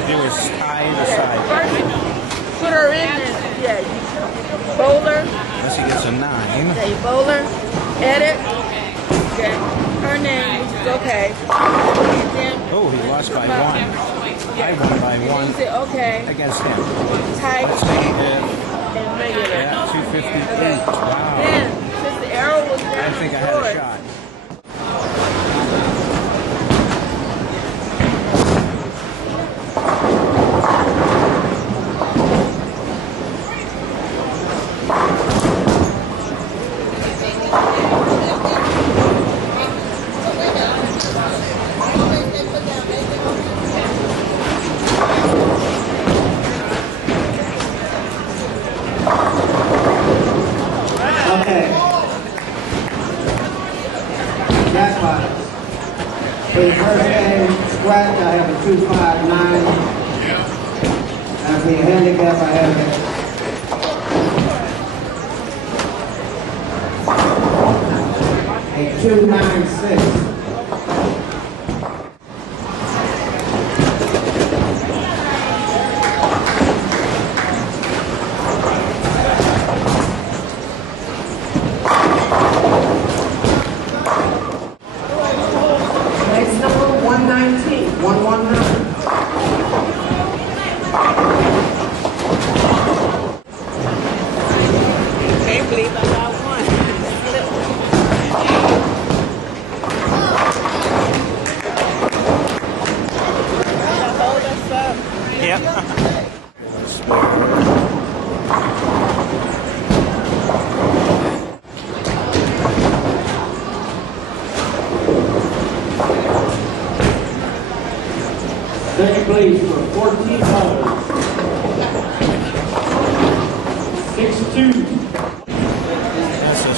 could do is tie the side. First, put her in and, yeah, you bowler. Unless he gets a 9. Yeah, you bowler, edit. Okay. Her name, which is okay. And then, oh, he lost by 1. I won by 1 you say, okay. against him. Type Let's make it and regular. yeah, 258. Okay. Wow. Then, since the arrow was down, I think I had a shot. For the first game, scratch, I have a 259. And for the handicap, I have a 296. Second place for $14. 6-2. That's a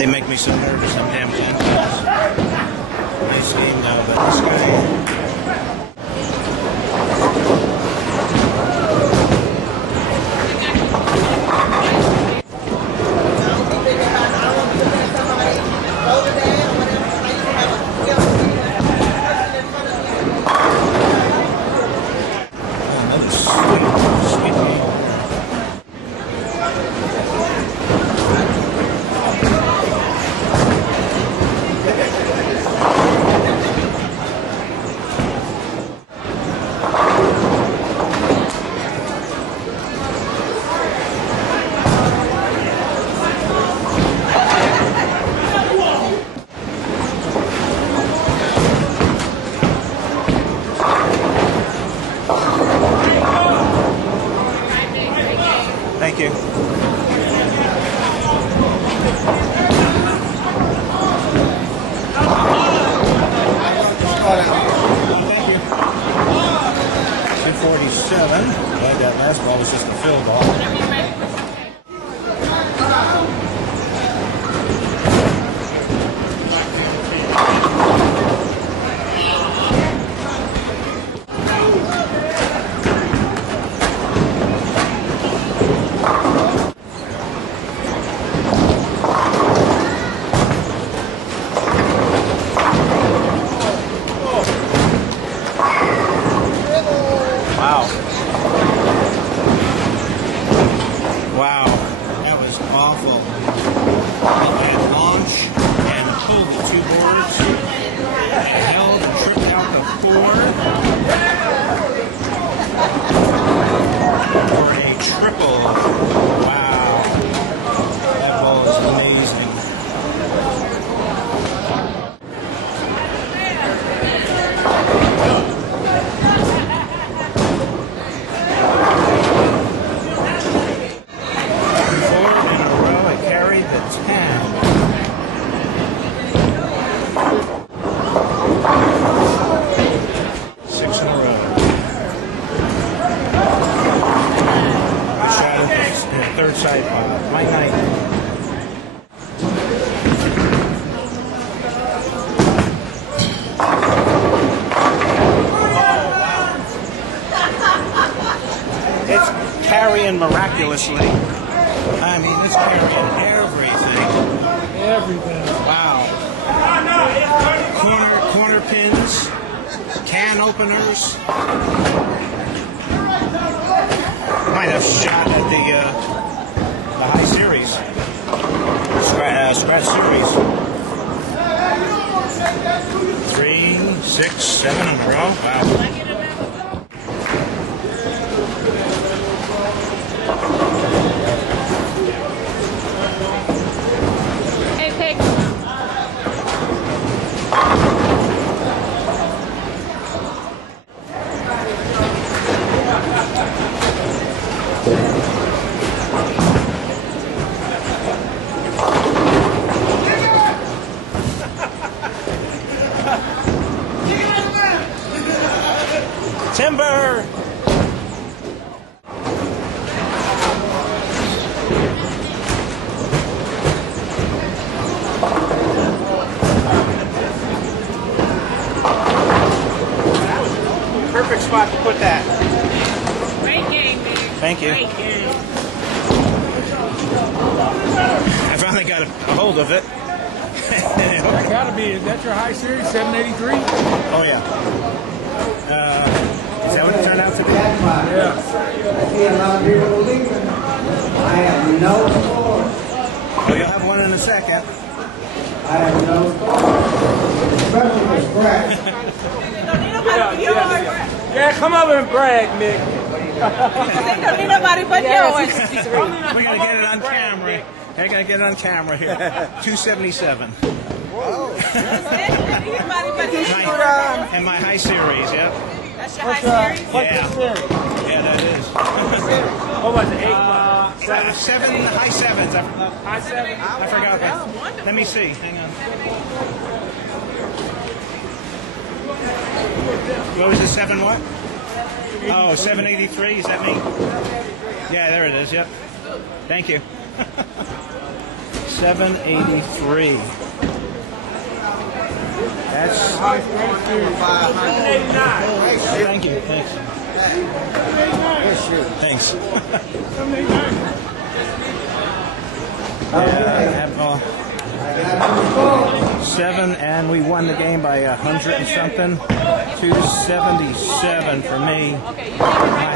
they make me so nervous, I'm damn champions. Nice game now, but this guy... ridiculously. I mean, it's carrying everything. Everything. Wow. Corner pins, can openers. Might have shot at the high series, scratch series. 3, 6, 7 in a row. Wow. Hey, Pig. Timber! Perfect spot to put that. Great game, man. Thank you. Great game. I finally got a hold of it. That gotta be, is that your high series, 783? Oh, yeah. Is that what it turned out to be? Yeah. I see a lot of people leaving. I have no score. Well, you'll have one in a second. I have no score. Especially for scratch. Yeah, come over and brag, Mick. Don't need nobody but yours. We're going to get it on camera. They're going to get it on camera here. 277. And my high series, yep. That's your high series? Yeah. Yeah, that is. What was it, 8? Seven, high sevens. High 7? I forgot that. Let me see. Hang on. What was it? 7 what? Oh, 783. Is that me? Yeah, there it is. Yep. Thank you. 783. That's 789. Thank you. Thanks. Thanks. 789. Yeah, 7, and we won the game by 100 and something. 277 for me. My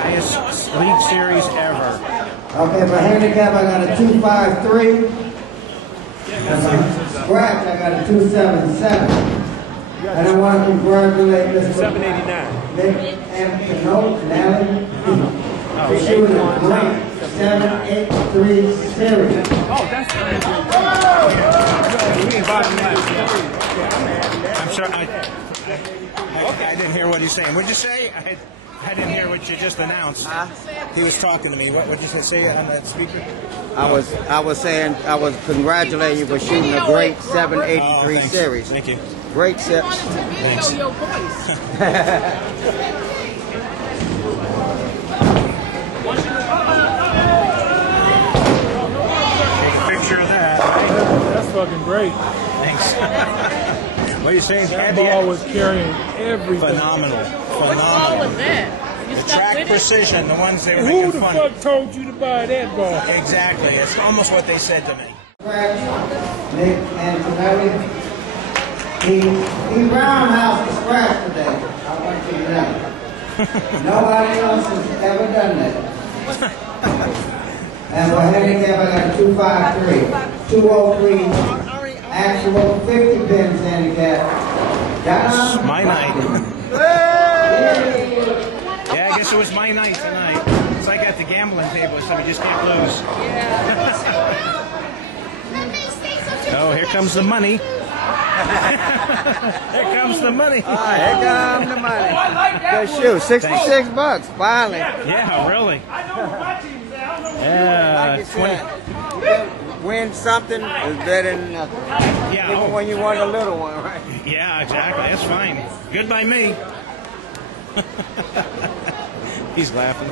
highest league series ever. Okay, for handicap, I got a 253. And for scratch, I got a 277. And I want to congratulate Mr. 789. Mick and Natalie for shooting a great 783 series. Oh, that's great. I'm sorry. I didn't hear what he's saying. What'd you say? I didn't hear what you just announced. He was talking to me. What did you say on that speaker? I was saying I was congratulating you for shooting a great 783 thanks. series. Thank you. Great set. Thanks. Your voice. Take a picture of that. That's fucking great. Thanks. What are you saying? That ball was carrying everything. Phenomenal. What ball Phenomenal. was that? You The stuck track with it? precision, the ones they were Who making the fun fuck of. told you to buy that ball? Exactly. It's almost what they said to me. Scratch, Mick and Natalie. He roundhouse the scratch today. I want you to know. Nobody else has ever done that. And for handicap, I got a 253. 203. Actual 50 pins handicap. That's my night. Yeah, I guess it was my night tonight. It's like at the gambling table, so we just can't lose. Oh, here comes the money. Here comes the money. Here comes the money. Good shoe, 66 bucks, finally. Yeah, really. Like you 20. said, win something is better than nothing. Yeah, Even when you want a little one, right? yeah, exactly. That's fine. Good by me. He's laughing.